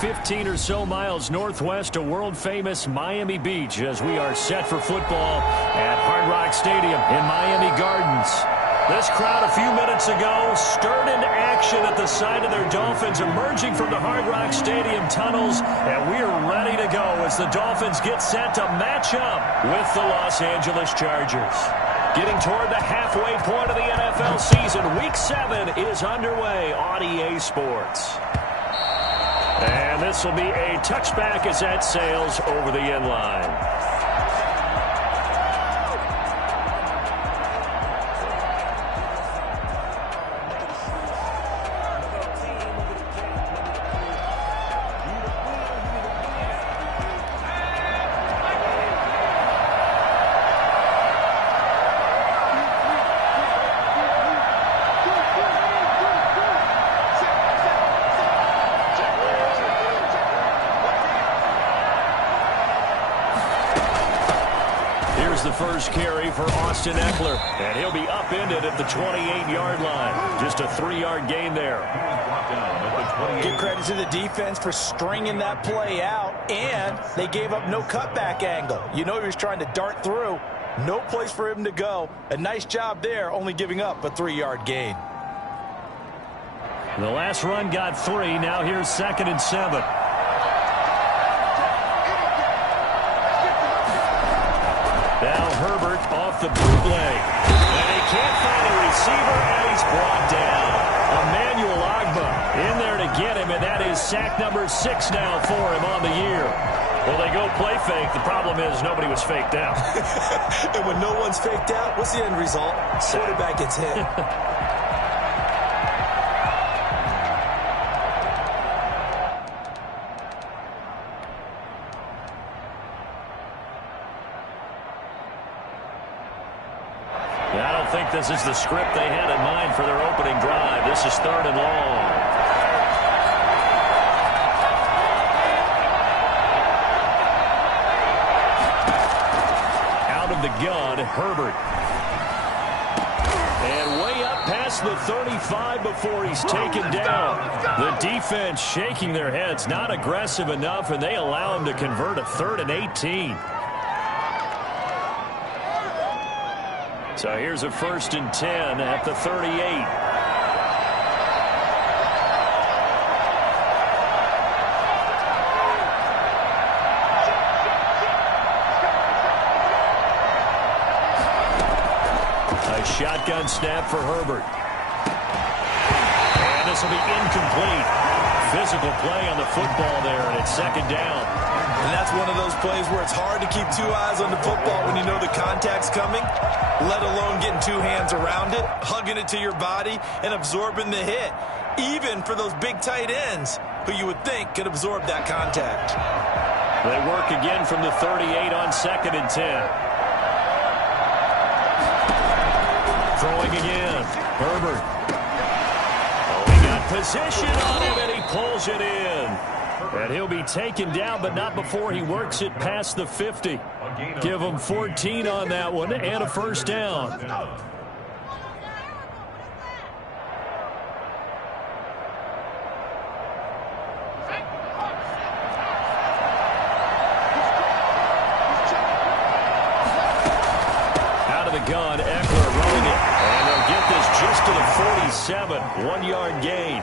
15 or so miles northwest of world-famous Miami Beach as we are set for football at Hard Rock Stadium in Miami Gardens. This crowd a few minutes ago stirred into action at the side of their Dolphins emerging from the Hard Rock Stadium tunnels, and we're ready to go as the Dolphins get set to match up with the Los Angeles Chargers. Getting toward the halfway point of the NFL season, Week 7 is underway on EA Sports. And this will be a touchback as that sails over the end line. The first carry for Austin Eckler, and he'll be upended at the 28-yard line. Just a 3-yard gain there. Give credit to the defense for stringing that play out, and they gave up no cutback angle. You know he was trying to dart through. No place for him to go. A nice job there, only giving up a 3-yard gain. The last run got 3. Now here's 2nd and 7. Now Herbert off the bootleg. And he can't find a receiver, and he's brought down. Emmanuel Ogbah in there to get him, and that is sack number 6 now for him on the year. Well, they go play fake. The problem is nobody was faked out. And when no one's faked out, what's the end result? Quarterback gets hit. I don't think this is the script they had in mind for their opening drive. This is 3rd and long. Out of the gun, Herbert. And way up past the 35 before he's taken down. The defense shaking their heads, not aggressive enough, and they allow him to convert a 3rd and 18. So here's a 1st and 10 at the 38. A shotgun snap for Herbert. And this will be incomplete. Physical play on the football there, and it's 2nd down. And that's one of those plays where it's hard to keep 2 eyes on the football when you know the contact's coming, let alone getting 2 hands around it, hugging it to your body, and absorbing the hit, even for those big tight ends who you would think could absorb that contact. They work again from the 38 on 2nd and 10. Throwing again. Herbert. Oh, he got position on him, and he pulls it in. And he'll be taken down, but not before he works it past the 50. Give him 14 on that one and a 1st down. Out of the gun, Eckler running it. And they'll get this just to the 47. 1-yard gain.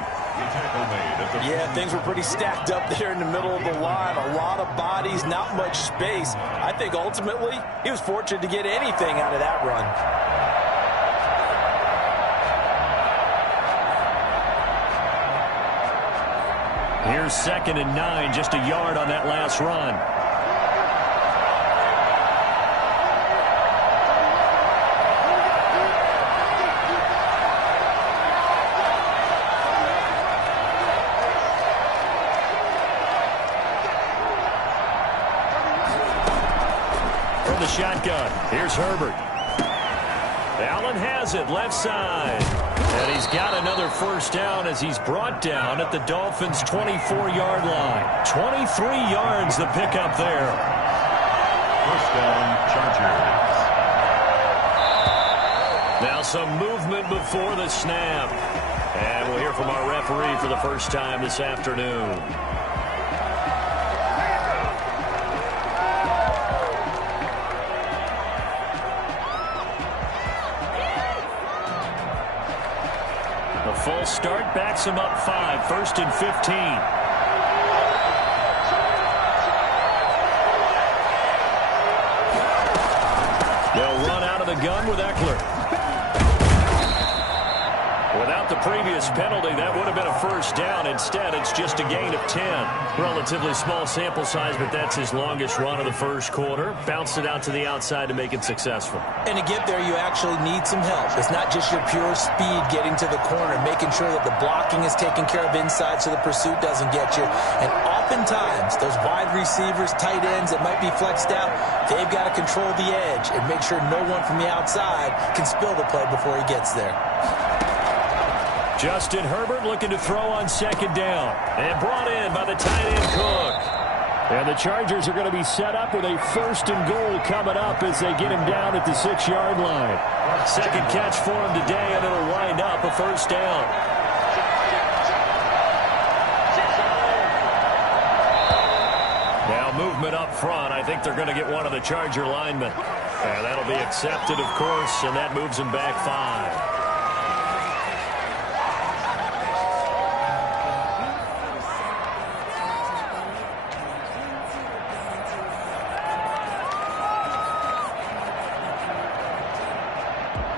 Yeah, things were pretty stacked up there in the middle of the line. A lot of bodies, not much space. I think ultimately he was fortunate to get anything out of that run. Here's 2nd and 9, just a yard on that last run. The shotgun. Here's Herbert. Allen has it left side. And he's got another 1st down as he's brought down at the Dolphins' 24-yard line. 23 yards the pickup there. 1st down, Chargers. Now some movement before the snap. And we'll hear from our referee for the first time this afternoon. backs him up 5, 1st and 15. They'll run out of the gun with Eckler. Without the previous penalty, that would have been a first down. Instead, it's just a gain of 10. Relatively small sample size, but that's his longest run of the first quarter. Bounced it out to the outside to make it successful. And to get there, you actually need some help. It's not just your pure speed getting to the corner, making sure that the blocking is taken care of inside so the pursuit doesn't get you. And oftentimes, those wide receivers, tight ends that might be flexed out, they've got to control the edge and make sure no one from the outside can spill the play before he gets there. Justin Herbert looking to throw on 2nd down. And brought in by the tight end Cook. And the Chargers are going to be set up with a 1st and goal coming up as they get him down at the 6-yard line. Second catch for him today, and it'll wind up a 1st down. Now movement up front. I think they're going to get one of the Charger linemen. And that'll be accepted, of course, and that moves him back 5.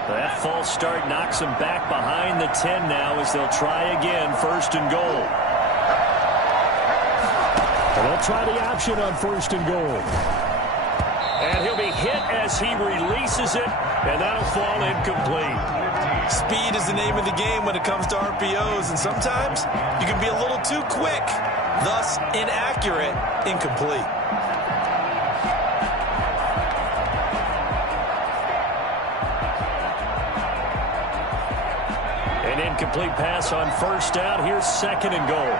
That false start knocks them back behind the 10 now as they'll try again, 1st and goal. And they'll try the option on 1st and goal. And he'll be hit as he releases it, and that'll fall incomplete. Speed is the name of the game when it comes to RPOs, and sometimes you can be a little too quick, thus inaccurate, incomplete. Incomplete pass on 1st down. Here's 2nd and goal.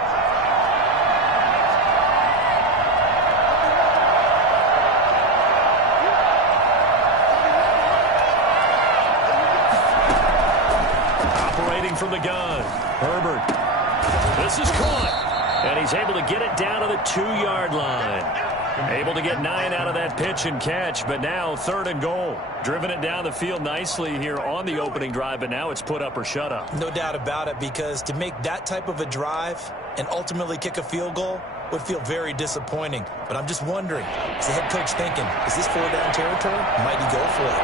Operating from the gun. Herbert. This is caught. And he's able to get it down to the 2-yard line. Able to get 9 out of that pitch and catch, but now 3rd and goal. Driven it down the field nicely here on the opening drive, but now it's put up or shut up. No doubt about it, because to make that type of a drive and ultimately kick a field goal would feel very disappointing. But I'm just wondering, is the head coach thinking, is this 4-down territory? Might he go for it?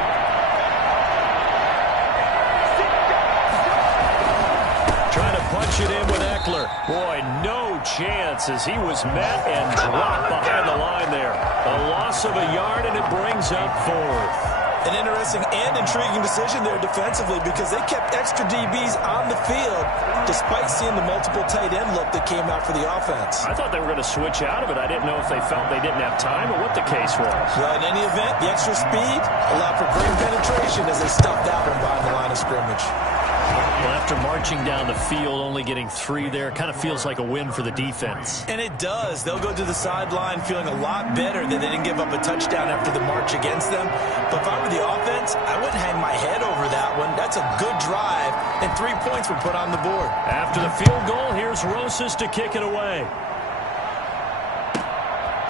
Trying to punch it in with Eckler. Boy, no chance as he was met and dropped behind the line there. A loss of a yard, and it brings up 4th. An interesting and intriguing decision there defensively, because they kept extra DBs on the field despite seeing the multiple tight end look that came out for the offense. I thought they were going to switch out of it. I didn't know if they felt they didn't have time or what the case was. Well, in any event, the extra speed allowed for great penetration as they stuffed that one behind the line of scrimmage. Well, after marching down the field, only getting 3 there, kind of feels like a win for the defense. And it does. They'll go to the sideline feeling a lot better that they didn't give up a touchdown after the march against them. But if I were the offense, I wouldn't hang my head over that one. That's a good drive, and 3 points were put on the board. After the field goal, here's Rosas to kick it away.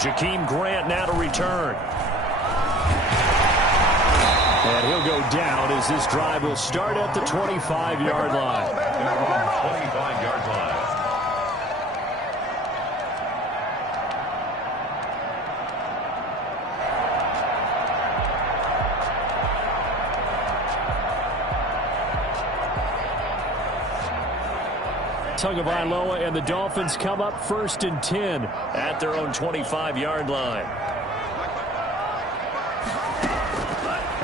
Jakeem Grant now to return. And he'll go down as this drive will start at the 25-yard line. 25-yard line. Tagovailoa and the Dolphins come up 1st and 10 at their own 25-yard line.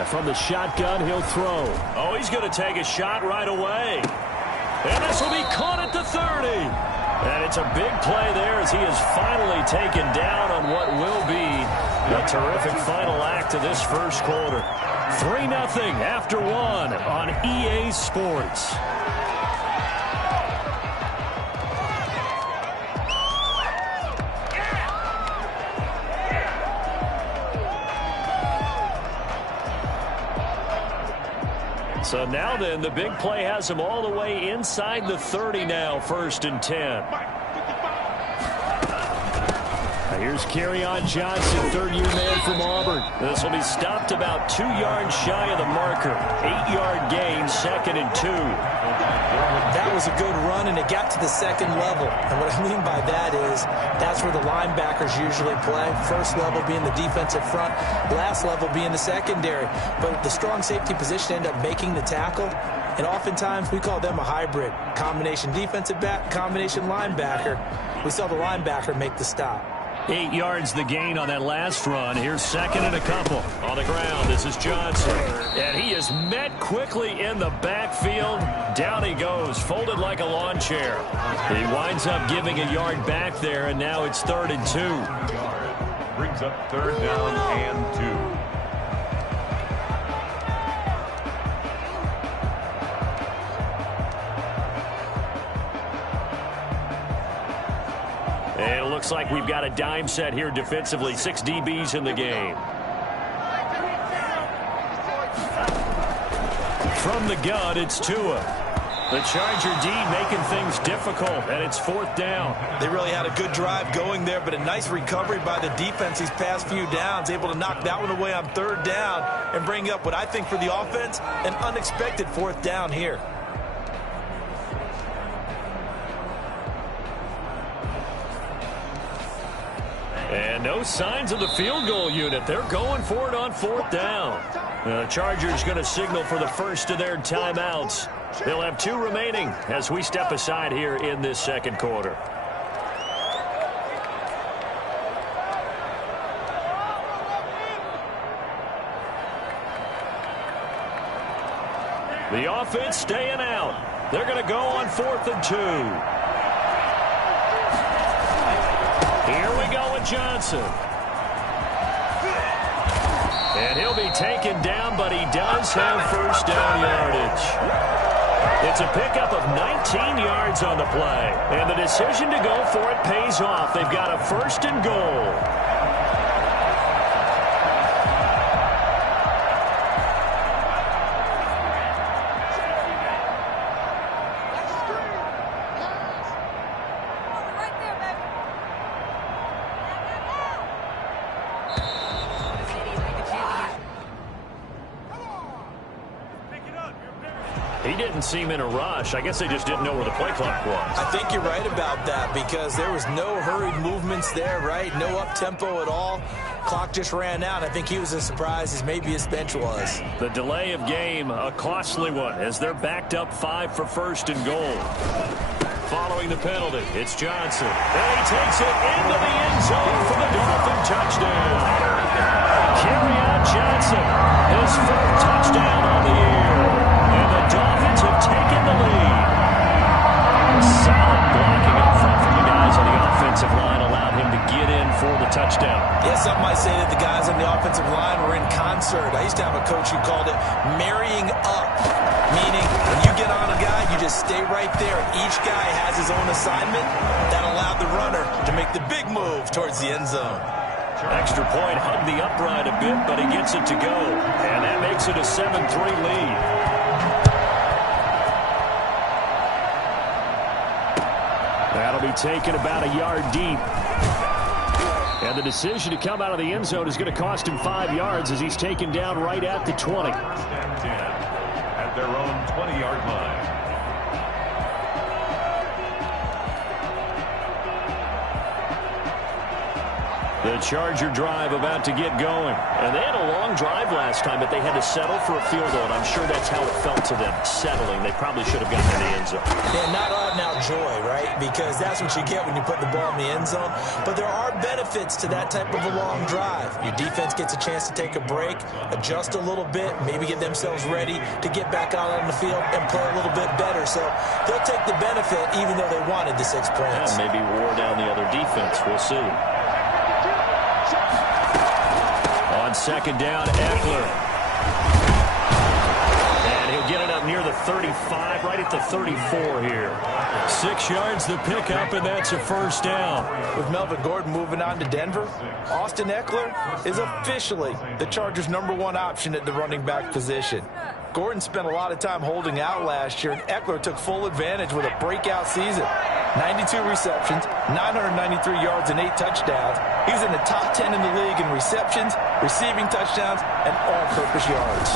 From the shotgun, he'll throw. Oh, he's going to take a shot right away. And this will be caught at the 30. And it's a big play there as he is finally taken down on what will be a terrific final act of this first quarter. 3-0 after 1 on EA Sports. So now then, the big play has him all the way inside the 30 now, 1st and 10. Now here's Kerryon Johnson, 3rd-year man from Auburn. This will be stopped about 2 yards shy of the marker. 8-yard gain, 2nd and 2. That was a good run, and it got to the second level. And what I mean by that is that's where the linebackers usually play. First level being the defensive front, last level being the secondary. But the strong safety position ended up making the tackle, and oftentimes we call them a hybrid. Combination defensive back, combination linebacker. We saw the linebacker make the stop. 8 yards the gain on that last run. Here's second and a couple. On the ground, this is Johnson. And he is met quickly in the backfield. Down he goes, folded like a lawn chair. He winds up giving a yard back there, and now it's 3rd and 2. Brings up 3rd down and 2. And it looks like we've got a dime set here defensively. 6 DBs in the game. From the gun, it's Tua. The Charger D making things difficult, and it's 4th down. They really had a good drive going there, but a nice recovery by the defense these past few downs, able to knock that one away on 3rd down and bring up what I think for the offense, an unexpected 4th down here. And no signs of the field goal unit. They're going for it on 4th down. The Chargers going to signal for the first of their timeouts. They'll have 2 remaining as we step aside here in this second quarter. The offense staying out. They're going to go on 4th and 2. Here we go with Johnson. And he'll be taken down, but he does have first down yardage. It's a pickup of 19 yards on the play. And the decision to go for it pays off. They've got a 1st and goal. He didn't seem in a rush. I guess they just didn't know where the play clock was. I think you're right about that because there was no hurried movements there, right? No up-tempo at all. Clock just ran out. I think he was as surprised as maybe his bench was. The delay of game, a costly one, as they're backed up 5 for 1st and goal. Following the penalty, it's Johnson. And he takes it into the end zone for the Dolphin touchdown. Kerryon Johnson, his 4th touchdown on the year. And the Dolphins have taken the lead. Solid blocking up front from the guys on the offensive line allowed him to get in for the touchdown. Yeah, some might say that the guys on the offensive line were in concert. I used to have a coach who called it marrying up, meaning when you get on a guy, you just stay right there. Each guy has his own assignment. That allowed the runner to make the big move towards the end zone. Extra point hugged the upright a bit, but he gets it to go. And that makes it a 7-3 lead. That'll be taken about a yard deep. And the decision to come out of the end zone is going to cost him 5 yards as he's taken down right at the 20. At their own 20-yard line. The Charger drive about to get going. And they had a long drive last time, but they had to settle for a field goal. And I'm sure that's how it felt to them, settling. They probably should have gotten in the end zone. Yeah, not out-and-out joy, right? Because that's what you get when you put the ball in the end zone. But there are benefits to that type of a long drive. Your defense gets a chance to take a break, adjust a little bit, maybe get themselves ready to get back out on the field and play a little bit better. So they'll take the benefit even though they wanted the 6 points. Yeah, maybe wore down the other defense. We'll see. On 2nd down, Eckler. And he'll get it up near the 35, right at the 34 here. 6 yards the pickup, and that's a 1st down. With Melvin Gordon moving on to Denver, Austin Eckler is officially the Chargers' #1 option at the running back position. Gordon spent a lot of time holding out last year, and Eckler took full advantage with a breakout season. 92 receptions, 993 yards, and 8 touchdowns. He was in the top 10 in the league in receptions, receiving touchdowns, and all-purpose yards.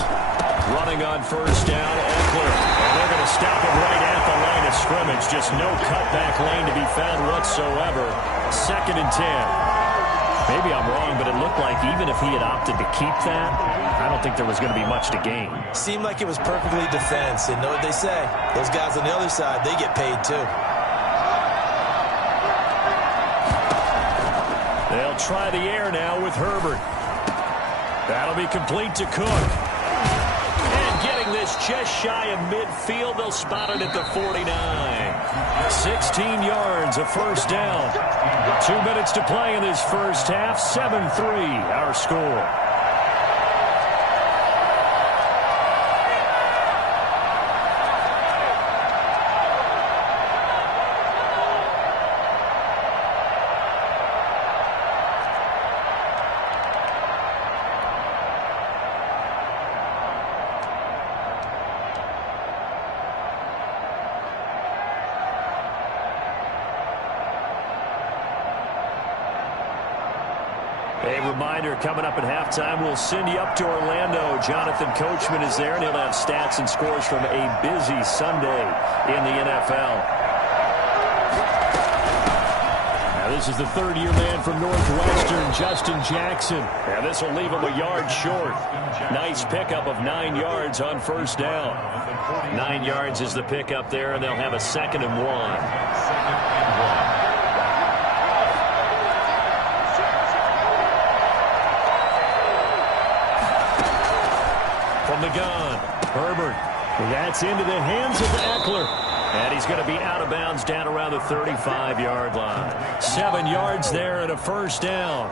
Running on 1st down, Eckler. And they're going to stop him right at the line. line of scrimmage. Just no cutback lane to be found whatsoever. 2nd and 10. Maybe I'm wrong, but it looked like even if he had opted to keep that, I don't think there was going to be much to gain. Seemed like it was perfectly defense. And know what they say? Those guys on the other side, they get paid too. They'll try the air now with Herbert. That'll be complete to Cook. And getting this just shy of midfield, they'll spot it at the 49. 16 yards, a first down. 2 minutes to play in this first half. 7-3, our score. A reminder, coming up at halftime, we'll send you up to Orlando. Jonathan Coachman is there, and he'll have stats and scores from a busy Sunday in the NFL. Now, this is the third-year man from Northwestern, Justin Jackson. And this will leave him a yard short. Nice pickup of 9 yards on first down. 9 yards is the pickup there, and they'll have a 2nd and 1. From the gun, Herbert. That's into the hands of Eckler. And he's going to be out of bounds down around the 35-yard line. 7 yards there and a first down.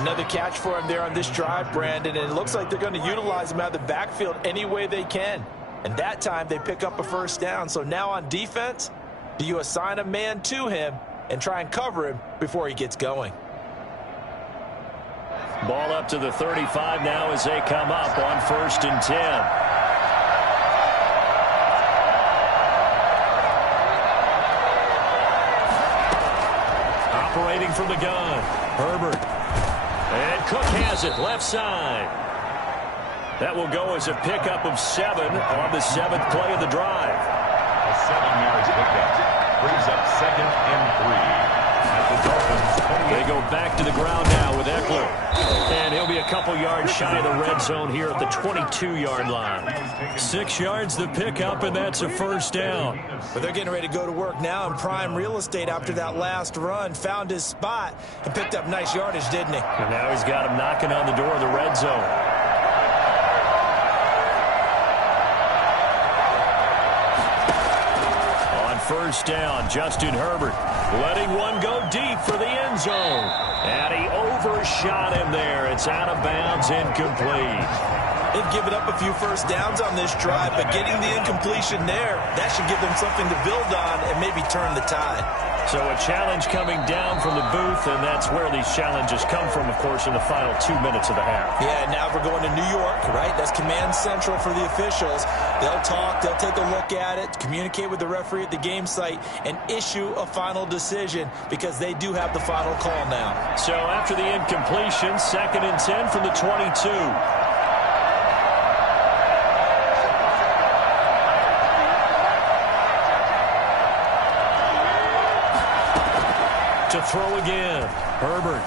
Another catch for him there on this drive, Brandon. And it looks like they're going to utilize him out of the backfield any way they can. And that time they pick up a first down. So now on defense, do you assign a man to him and try and cover him before he gets going? Ball up to the 35 now as they come up on 1st and 10. Operating from the gun, Herbert. And Cook has it, left side. That will go as a pickup of 7 on the 7th play of the drive. A 7 yards pickup brings up 2nd and 3. They go back to the ground now with Eckler. And he'll be a couple yards shy of the red zone here at the 22-yard line. 6 yards the pickup, and that's a first down. But they're getting ready to go to work now in prime real estate after that last run. Found his spot and picked up nice yardage, didn't he? And now he's got him knocking on the door of the red zone. First down, Justin Herbert letting one go deep for the end zone. And he overshot him there. It's out of bounds, incomplete. They've given up a few first downs on this drive, but getting the incompletion there, that should give them something to build on and maybe turn the tide. So a challenge coming down from the booth, and that's where these challenges come from, of course, in the final 2 minutes of the half. Yeah, now we're going to New York, right? That's command central for the officials. They'll talk, they'll take a look at it, communicate with the referee at the game site, and issue a final decision because they do have the final call now. So after the incompletion, 2nd and 10 from the 22. To throw again. Herbert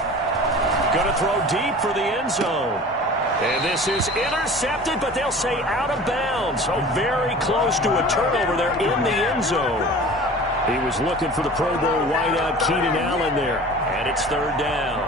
going to throw deep for the end zone. And this is intercepted, but they'll say out of bounds. So very close to a turnover there in the end zone. He was looking for the Pro Bowl wideout Keenan Allen there. And it's 3rd down.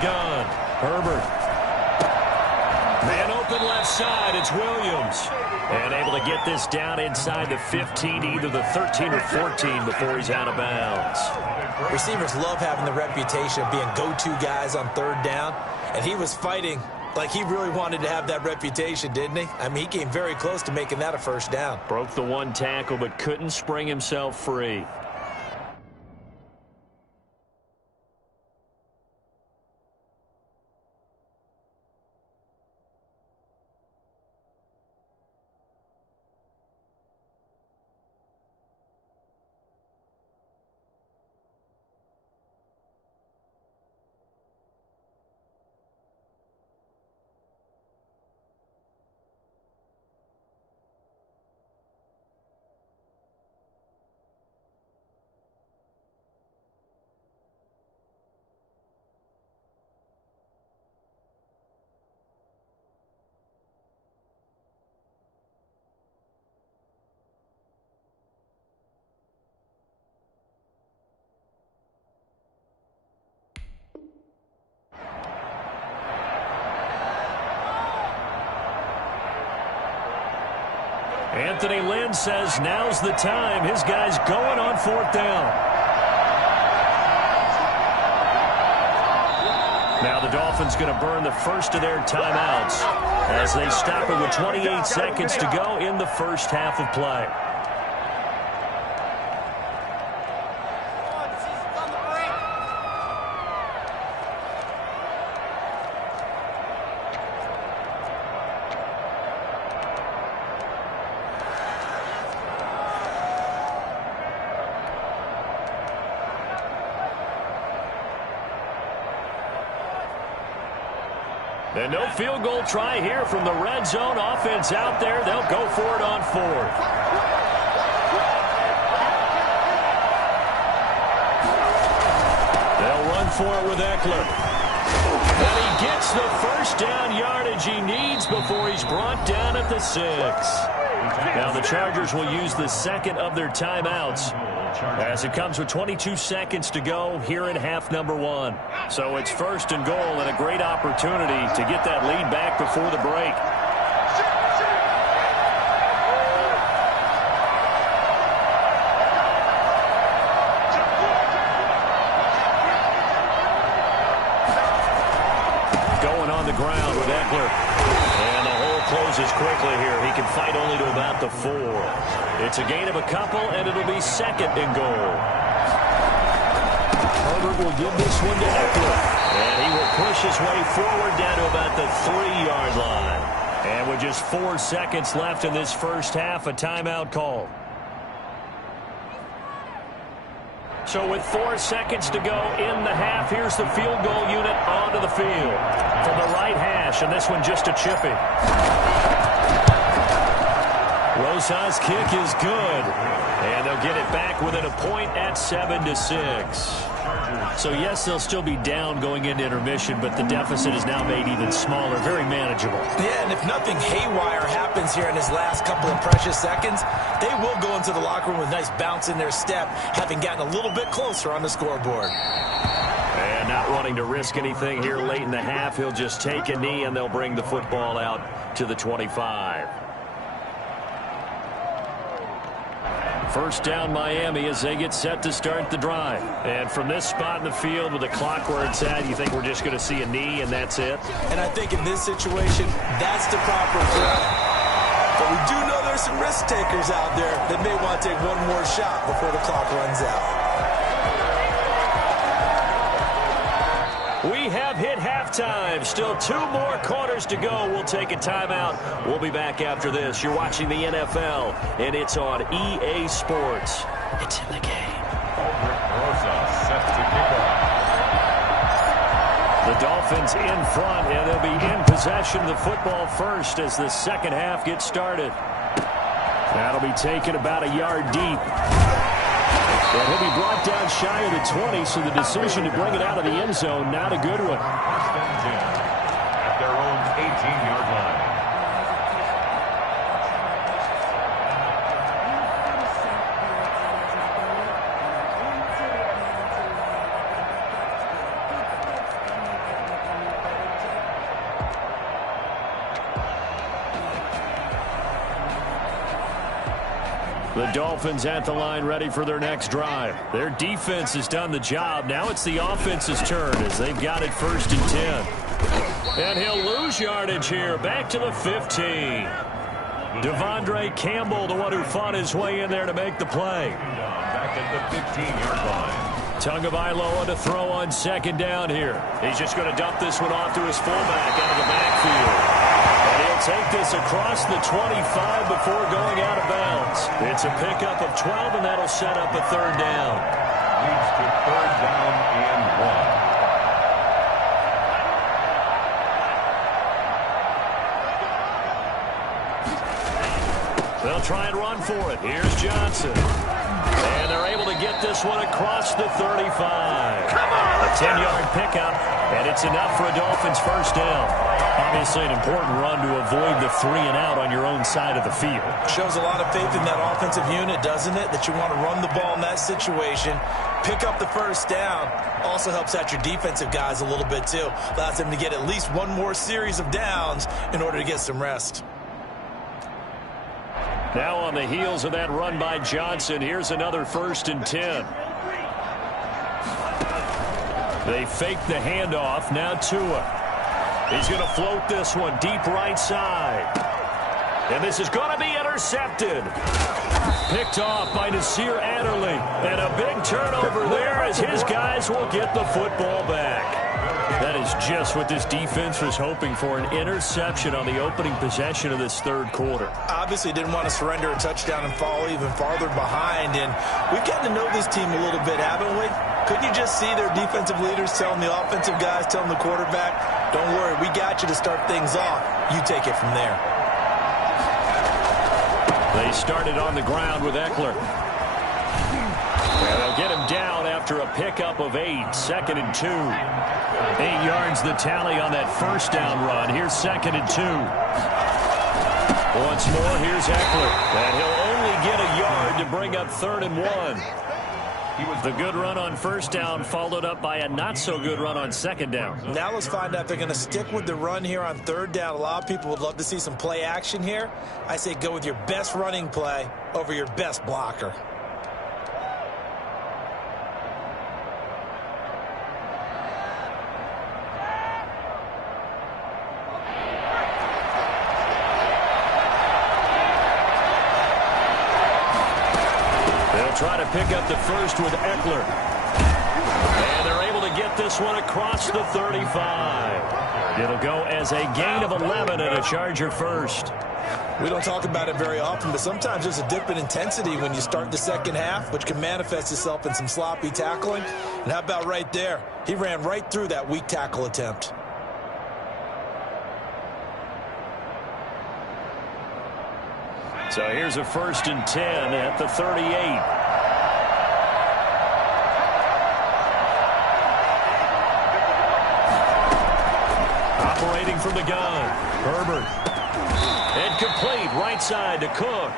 Gun. Herbert. Man open left side. It's Williams. And able to get this down inside the 15, either the 13 or 14 before he's out of bounds. Receivers love having the reputation of being go-to guys on 3rd down. And he was fighting like he really wanted to have that reputation, didn't he? I mean, he came very close to making that a first down. Broke the one tackle, but couldn't spring himself free. Anthony Lynn says now's the time. His guy's going on 4th down. Now the Dolphins going to burn the first of their timeouts as they stop it with 28 seconds to go in the first half of play. And no field goal try here from the red zone. Offense out there. They'll go for it on 4th. They'll run for it with Eckler. And he gets the first down yardage he needs before he's brought down at the 6. Now the Chargers will use the second of their timeouts as it comes with 22 seconds to go here in half number 1. So it's 1st and goal and a great opportunity to get that lead back before the break. Going on the ground with Eckler. And the hole closes quickly here. He can fight only to about the 4. It's a gain of a couple, and it'll be 2nd and goal. Herbert will give this one to Eckler. And he will push his way forward down to about the 3-yard line. And with just 4 seconds left in this first half, a timeout call. So with 4 seconds to go in the half, here's the field goal unit onto the field. From the right hash, and this one just a chipping. Rosa's kick is good. And they'll get it back within a point at 7-6. So, yes, they'll still be down going into intermission, but the deficit is now made even smaller, very manageable. Yeah, and if nothing haywire happens here in his last couple of precious seconds, they will go into the locker room with a nice bounce in their step, having gotten a little bit closer on the scoreboard. And not wanting to risk anything here late in the half, he'll just take a knee, and they'll bring the football out to the 25. First down Miami as they get set to start the drive. And from this spot in the field with the clock where it's at, you think we're just going to see a knee and that's it? And I think in this situation, that's the proper play. But we do know there's some risk takers out there that may want to take one more shot before the clock runs out. We have hit halftime. Still 2 more quarters to go. We'll take a timeout. We'll be back after this. You're watching the NFL, and it's on EA Sports. It's in the game. Set to kick off. The Dolphins in front, and they'll be in possession of the football first as the second half gets started. That'll be taken about a yard deep. And he'll be brought down shy of the 20, so the decision to bring it out of the end zone, not a good one. At their own 18-yard line. The Dolphins at the line ready for their next drive. Their defense has done the job. Now it's the offense's turn as they've got it 1st and 10. And he'll lose yardage here. Back to the 15. Devondre Campbell, the one who fought his way in there to make the play. Back at the 15-yard line. Tagovailoa to throw on 2nd down here. He's just going to dump this one off to his fullback out of the backfield. And he'll take this across the 25 before going out of bounds. It's a pickup of 12, and that'll set up a 3rd down. Leads to 3rd down and 1. They'll try and run for it. Here's Johnson. And they're able to get this one across the 35. A 10-yard pickup, and it's enough for a Dolphins 1st down. Obviously an important run to avoid the 3-and-out on your own side of the field. Shows a lot of faith in that offensive unit, doesn't it? That you want to run the ball in that situation. Pick up the 1st down. Also helps out your defensive guys a little bit, too. Allows them to get at least one more series of downs in order to get some rest. Now on the heels of that run by Johnson, here's another 1st and 10. They fake the handoff. Now Tua. He's going to float this one deep right side. And this is going to be intercepted. Picked off by Nasir Adderley. And a big turnover there as his guys will get the football back. That is just what this defense was hoping for, an interception on the opening possession of this 3rd quarter. Obviously didn't want to surrender a touchdown and fall even farther behind. And we've gotten to know this team a little bit, haven't we? Couldn't you just see their defensive leaders telling the offensive guys, telling the quarterback, don't worry, we got you to start things off. You take it from there. They started on the ground with Eckler. And they'll get him down after a pickup of 8, 2nd and 2. 8 yards the tally on that 1st down run. Here's 2nd and 2. Once more, here's Eckler. And he'll only get a yard to bring up 3rd and 1. The good run on 1st down followed up by a not-so-good run on 2nd down. Now let's find out if they're going to stick with the run here on 3rd down. A lot of people would love to see some play action here. I say go with your best running play over your best blocker. Try to pick up the 1st with Eckler. And they're able to get this one across the 35. It'll go as a gain of 11 and a Charger 1st. We don't talk about it very often, but sometimes there's a dip in intensity when you start the 2nd half, which can manifest itself in some sloppy tackling. And how about right there? He ran right through that weak tackle attempt. So here's a 1st and 10 at the 38. Operating from the gun, Herbert. And complete, right side to Cook.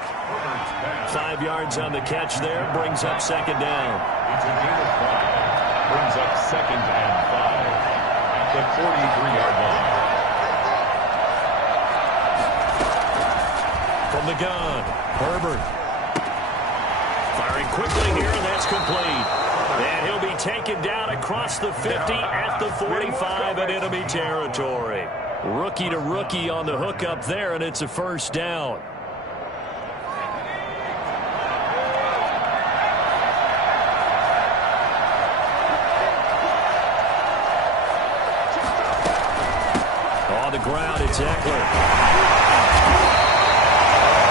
5 yards on the catch there, brings up 2nd down. It's a gain of 5. Brings up 2nd and 5 at the 43-yard line. From the gun, Herbert. Firing quickly here, and that's complete. And he'll be taken down across the 50 at the 45 in enemy territory. Rookie to rookie on the hook up there, and it's a 1st down. On the ground, it's Eckler.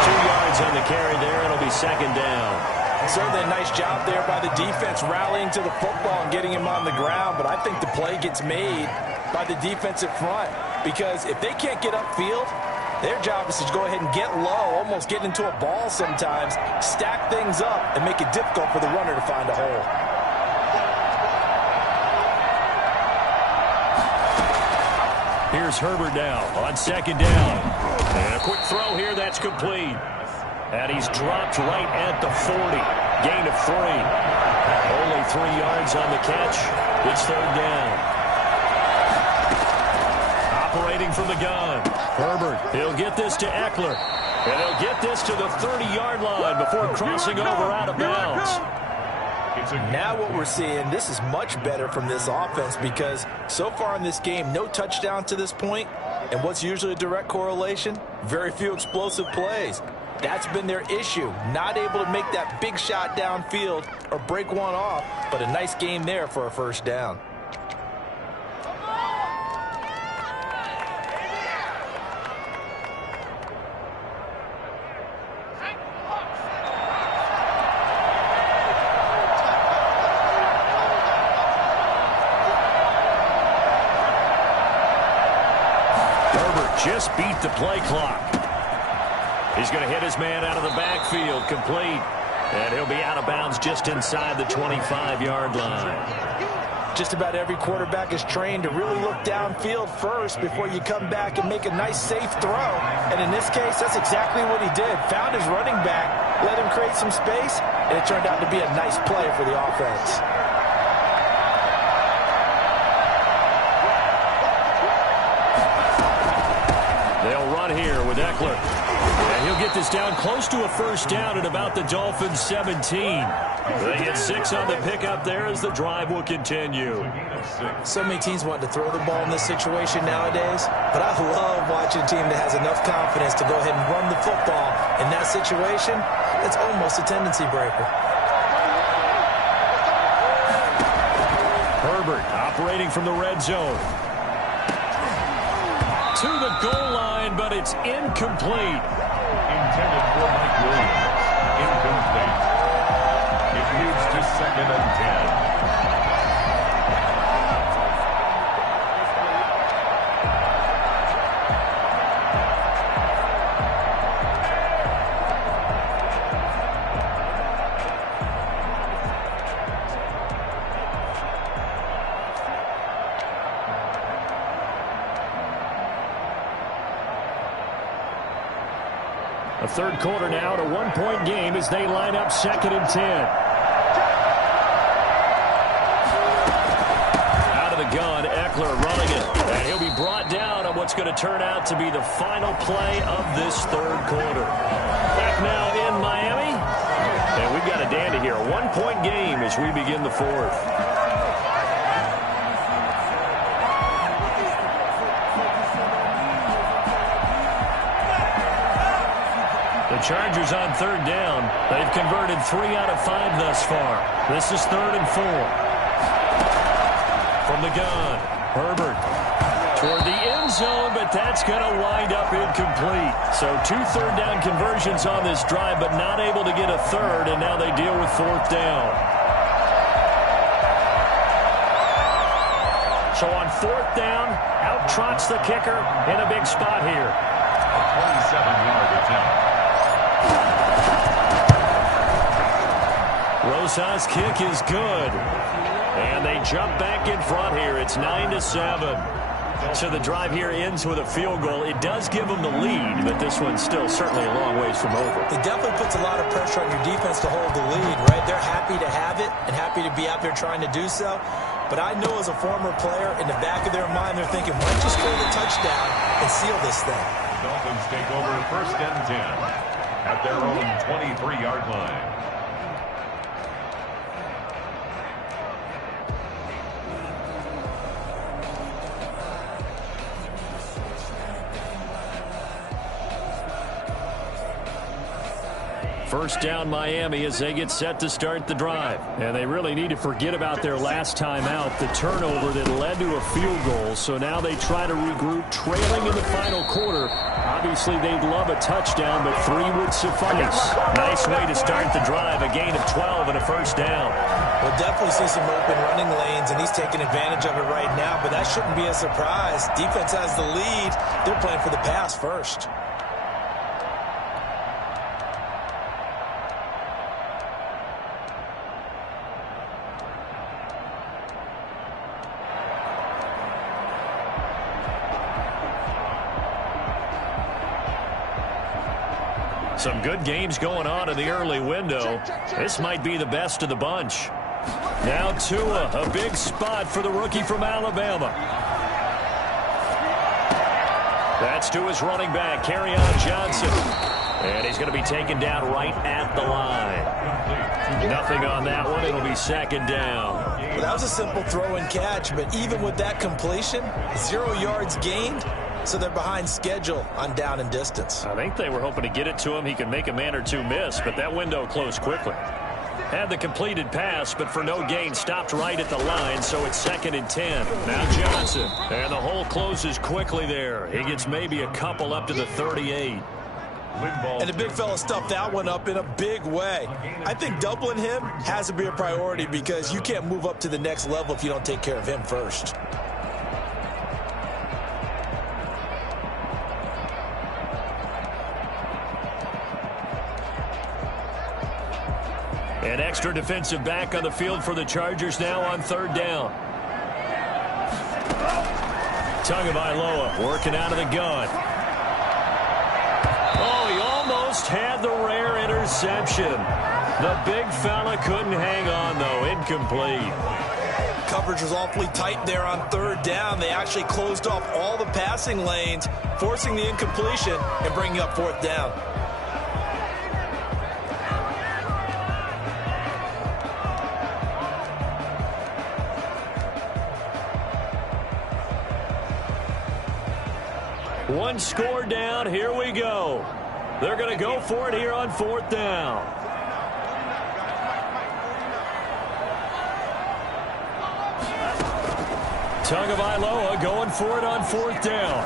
2 yards on the carry there. It'll be 2nd down. Certainly a nice job there by the defense rallying to the football and getting him on the ground, but I think the play gets made by the defensive front because if they can't get upfield, their job is to go ahead and get low, almost get into a ball sometimes, stack things up, and make it difficult for the runner to find a hole. Here's Herbert now on 2nd down. And a quick throw here, that's complete. And he's dropped right at the 40. Gain of 3. Only 3 yards on the catch. It's 3rd down. Operating from the gun. Herbert, he'll get this to Eckler. And he'll get this to the 30-yard line before crossing over out of bounds. Now what we're seeing, this is much better from this offense because so far in this game, no touchdown to this point. And what's usually a direct correlation? Very few explosive plays. That's been their issue, not able to make that big shot downfield or break one off, but a nice game there for a 1st down. Herbert just beat the play clock. He's going to hit his man out of the backfield, complete. And he'll be out of bounds just inside the 25-yard line. Just about every quarterback is trained to really look downfield first before you come back and make a nice, safe throw. And in this case, that's exactly what he did. Found his running back, let him create some space, and it turned out to be a nice play for the offense. They'll run here with Eckler. And he'll get this down close to a first down at about the Dolphins' 17. They get 6 on the pickup there as the drive will continue. So many teams want to throw the ball in this situation nowadays, but I love watching a team that has enough confidence to go ahead and run the football. In that situation, it's almost a tendency breaker. Herbert operating from the red zone. To the goal line, but it's incomplete. Intended for Mike Williams. Incomplete. It moves to 2nd and 10. A third quarter now, at a one-point game as they line up 2nd and 10. Out of the gun, Eckler running it. And he'll be brought down on what's going to turn out to be the final play of this third quarter. Back now in Miami. And we've got a dandy here. A one-point game as we begin the fourth. The Chargers on third down. They've converted 3 out of 5 thus far. This is 3rd and 4. From the gun, Herbert toward the end zone, but that's going to wind up incomplete. So 2 third down conversions on this drive, but not able to get a third, and now they deal with 4th down. So on 4th down, out trots the kicker in a big spot here. A 27-yard attempt. Rosas' kick is good. And they jump back in front here. It's 9-7. So the drive here ends with a field goal. It does give them the lead, but this one's still certainly a long ways from over. It definitely puts a lot of pressure on your defense to hold the lead, right? They're happy to have it and happy to be out there trying to do so. But I know as a former player, in the back of their mind, they're thinking, why don't you score the touchdown and seal this thing? Dolphins take over 1st and 10 at their own 23-yard line. First down Miami as they get set to start the drive. And they really need to forget about their last time out, the turnover that led to a field goal. So now they try to regroup, trailing in the final quarter. Obviously, they'd love a touchdown, but 3 would suffice. Nice way to start the drive, a gain of 12 and a first down. We'll definitely see some open running lanes, and he's taking advantage of it right now, but that shouldn't be a surprise. Defense has the lead. They're playing for the pass first. Some good games going on in the early window. This might be the best of the bunch. Now Tua, a big spot for the rookie from Alabama. That's Tua's running back, Kerryon Johnson. And he's going to be taken down right at the line. Nothing on that one. It'll be 2nd down. Well, that was a simple throw and catch, but even with that completion, 0 yards gained. So they're behind schedule on down and distance. I think they were hoping to get it to him. He could make a man or two miss, but that window closed quickly. Had the completed pass, but for no gain, stopped right at the line, so it's 2nd and 10. Now Johnson, and the hole closes quickly there. He gets maybe a couple up to the 38. And the big fella stuffed that one up in a big way. I think doubling him has to be a priority because you can't move up to the next level if you don't take care of him first. An extra defensive back on the field for the Chargers now on 3rd down. Tagovailoa working out of the gun. Oh, he almost had the rare interception. The big fella couldn't hang on, though. Incomplete. coverage was awfully tight there on third down. They actually closed off all the passing lanes, forcing the incompletion and bringing up fourth down. One score down. Here we go. They're going to go for it here on fourth down. Tagovailoa going for it on fourth down.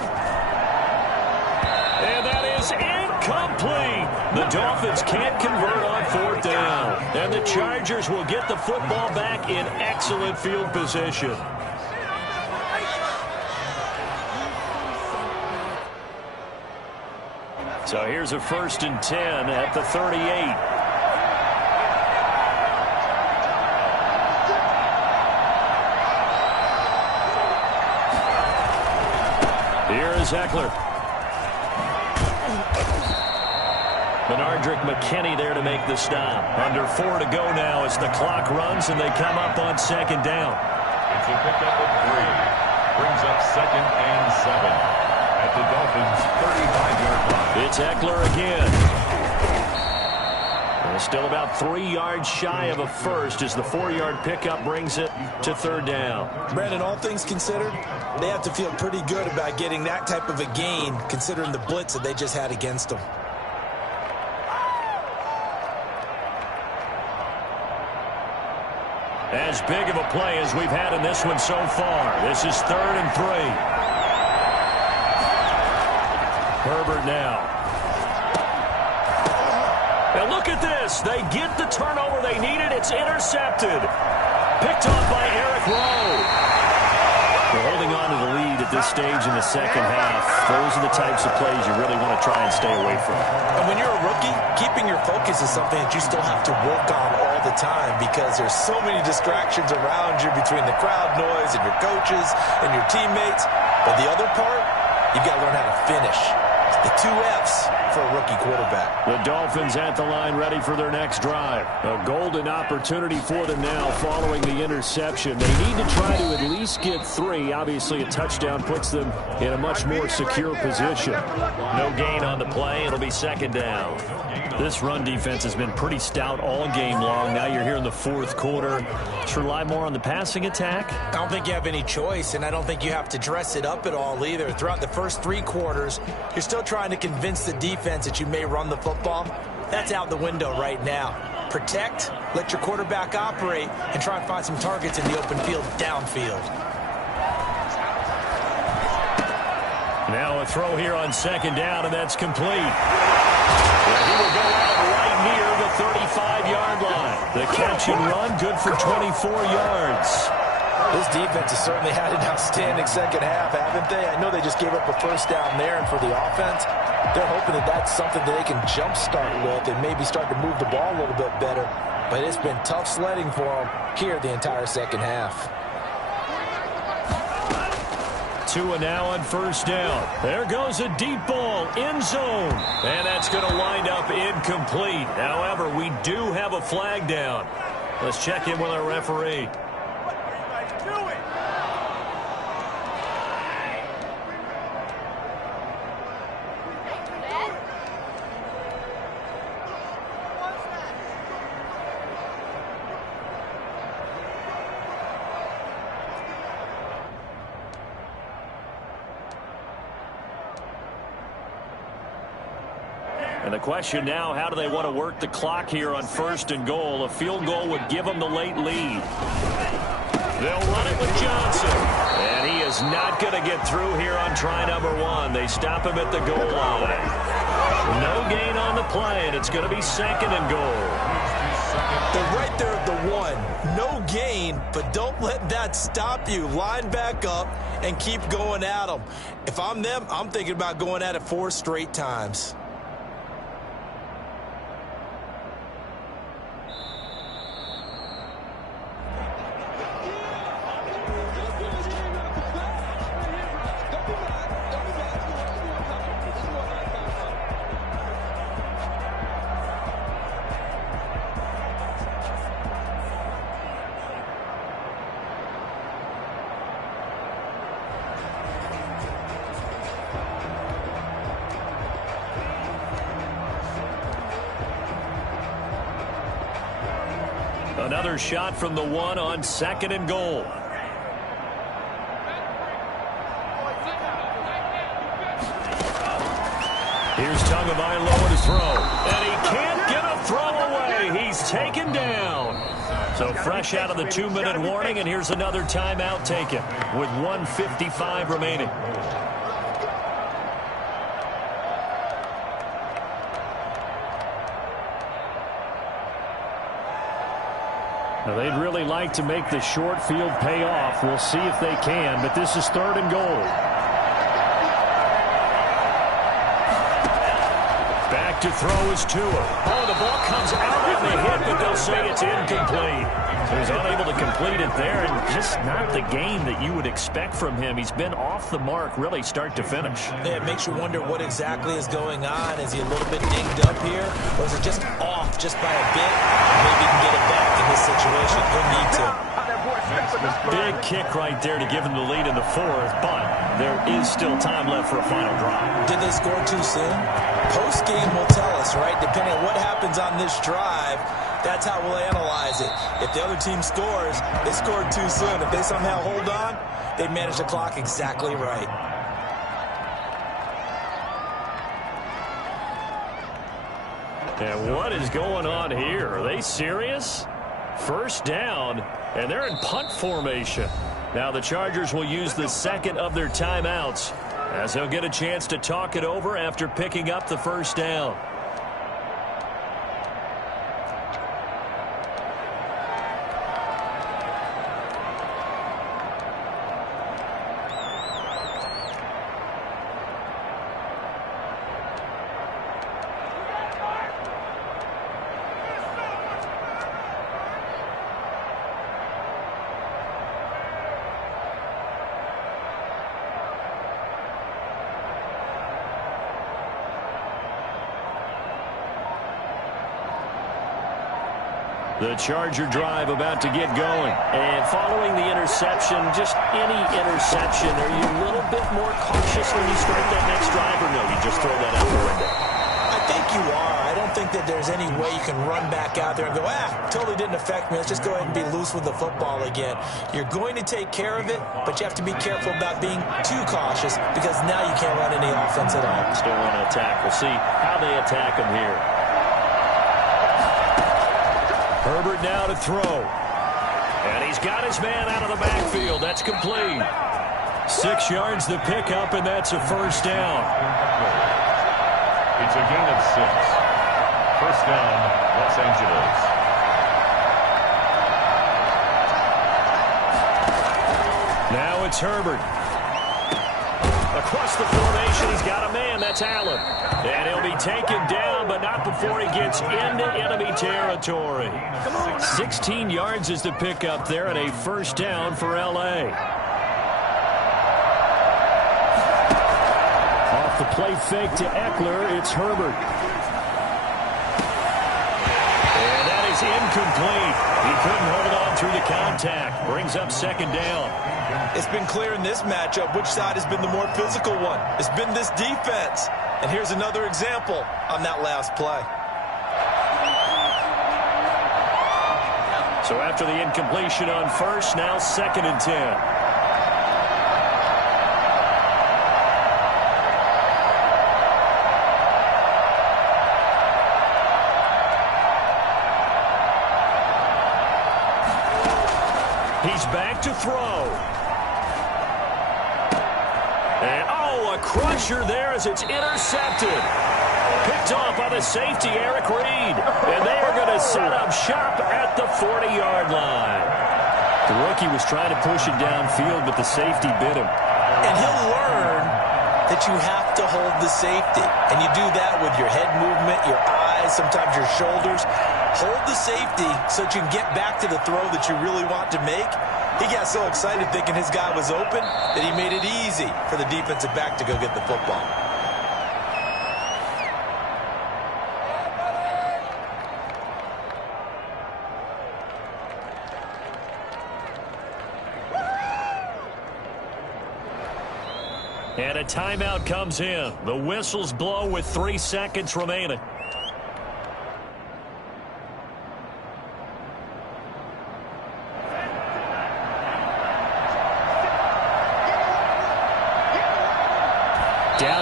And that is incomplete. The Dolphins can't convert on fourth down. And the Chargers will get the football back in excellent field position. So here's a 1st and 10 at the 38. Here is Eckler. Benardrick McKinney there to make the stop. Under 4 to go now as the clock runs and they come up on 2nd down. It's a pickup of 3. Brings up 2nd and 7. At the Dolphins' 35-yard line. It's Eckler again. And still about 3 yards shy of a first as the 4-yard pickup brings it to 3rd down. Brandon, all things considered, they have to feel pretty good about getting that type of a gain considering the blitz that they just had against them. As big of a play as we've had in this one so far. This is 3rd and 3. Herbert now. And look at this. They get the turnover they needed. It's intercepted. Picked off by Eric Rowe. They're holding on to the lead at this stage in the second half. Those are the types of plays you really want to try and stay away from. And when you're a rookie, keeping your focus is something that you still have to work on all the time because there's so many distractions around you between the crowd noise and your coaches and your teammates. But the other part, you've got to learn how to finish. The 2 F's for a rookie quarterback. The Dolphins at the line ready for their next drive. A golden opportunity for them now following the interception. They need to try to at least get 3. Obviously, a touchdown puts them in a much more secure position. No gain on the play. It'll be 2nd down. This run defense has been pretty stout all game long. Now you're here in the 4th quarter. Let's rely more on the passing attack. I don't think you have any choice, and I don't think you have to dress it up at all either. Throughout the first 3 quarters, you're still trying to convince the defense that you may run the football. That's out the window right now. Protect, let your quarterback operate, and try and find some targets in the open field downfield. Now a throw here on 2nd down, and that's complete. He will go out right near the 35-yard line. The catch and run, good for 24 yards. This defense has certainly had an outstanding second half, haven't they? I know they just gave up a first down there, and for the offense, they're hoping that that's something that they can jumpstart with and maybe start to move the ball a little bit better. But it's been tough sledding for them here the entire second half. Tua now on 1st down. There goes a deep ball, end zone. And that's going to wind up incomplete. However, we do have a flag down. Let's check in with our referee. And the question now, how do they want to work the clock here on 1st and goal? A field goal would give them the late lead. They'll run it with Johnson. And he is not going to get through here on try number 1. They stop him at the goal line. No gain on the play, and it's going to be 2nd and goal. They're right there at the 1. No gain, but don't let that stop you. Line back up and keep going at them. If I'm them, I'm thinking about going at it 4 straight times. Another shot from the one on 2nd and goal. Here's Tagovailoa to throw. And he can't get a throw away. He's taken down. So fresh out of the 2-minute warning, and here's another timeout taken with 1:55 remaining. Now, they'd really like to make the short field pay off. We'll see if they can, but this is 3rd and goal. Back to throw is Tua. Oh, the ball comes out on the hit, but they'll say it's incomplete. So he's unable to complete it there, and just not the game that you would expect from him. He's been off the mark, really, start to finish. Yeah, it makes you wonder what exactly is going on. Is he a little bit dinged up here, or is it just off just by a bit? Maybe he can get it back in this situation. He'll need to. Big kick right there to give him the lead in the 4th, but there is still time left for a final drive. Did they score too soon? Post-game will tell us, right? Depending on what happens on this drive, that's how we'll analyze it. If the other team scores, they scored too soon. If they somehow hold on, they manage the clock exactly right. And what is going on here? Are they serious? 1st down, and they're in punt formation. Now the Chargers will use the 2nd of their timeouts, as they'll get a chance to talk it over after picking up the 1st down. The Charger drive about to get going. And following the interception, just any interception, are you a little bit more cautious when you start that next drive, or no, you just throw that out the window? I think you are. I don't think that there's any way you can run back out there and go, totally didn't affect me. Let's just go ahead and be loose with the football again. You're going to take care of it, but you have to be careful about being too cautious, because now you can't run any offense at all. Still want to attack. We'll see how they attack him here. Herbert now to throw. And he's got his man out of the backfield. That's complete. 6 yards the pickup, and that's a 1st down. It's a gain of 6. 1st down, Los Angeles. Now it's Herbert. Across the formation, he's got a man. That's Allen. And he'll be taken down, but not before he gets into enemy territory. 16 yards is the pickup there, and a 1st down for L.A. Off the play fake to Eckler, it's Herbert. And that is incomplete. He couldn't hold on through the contact. Brings up 2nd down. It's been clear in this matchup which side has been the more physical one. It's been this defense. And here's another example on that last play. So after the incompletion on 1st, now 2nd and 10. He's back to throw. And, a crusher there as it's intercepted. Picked off by the safety, Eric Reed. And they are going to set up shop at the 40-yard line. The rookie was trying to push it downfield, but the safety bit him. And he'll learn that you have to hold the safety. And you do that with your head movement, your eyes, sometimes your shoulders. Hold the safety so that you can get back to the throw that you really want to make. He got so excited thinking his guy was open that he made it easy for the defensive back to go get the football. And a timeout comes in. The whistles blow with 3 seconds remaining.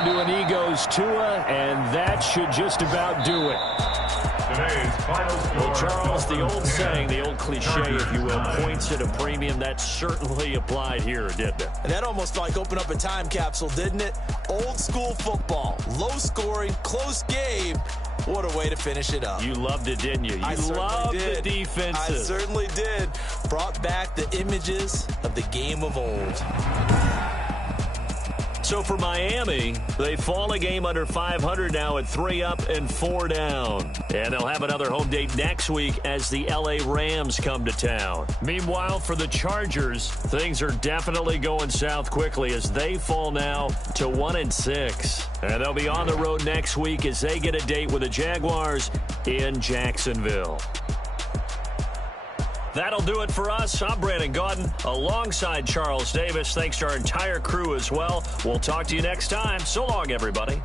to an Egos Tua, and that should just about do it. Today's final score. Well, Charles, the old saying, the old cliche, if you will, points at a premium, that certainly applied here, didn't it? And that almost like opened up a time capsule, didn't it? Old school football, low scoring, close game. What a way to finish it up. You loved it, didn't you? You loved the defenses. I certainly did. Brought back the images of the game of old. So for Miami, they fall a game under 500 now at 3 up and 4 down. And they'll have another home date next week as the LA Rams come to town. Meanwhile, for the Chargers, things are definitely going south quickly as they fall now to 1-6. And they'll be on the road next week as they get a date with the Jaguars in Jacksonville. That'll do it for us. I'm Brandon Gaudin alongside Charles Davis. Thanks to our entire crew as well. We'll talk to you next time. So long, everybody.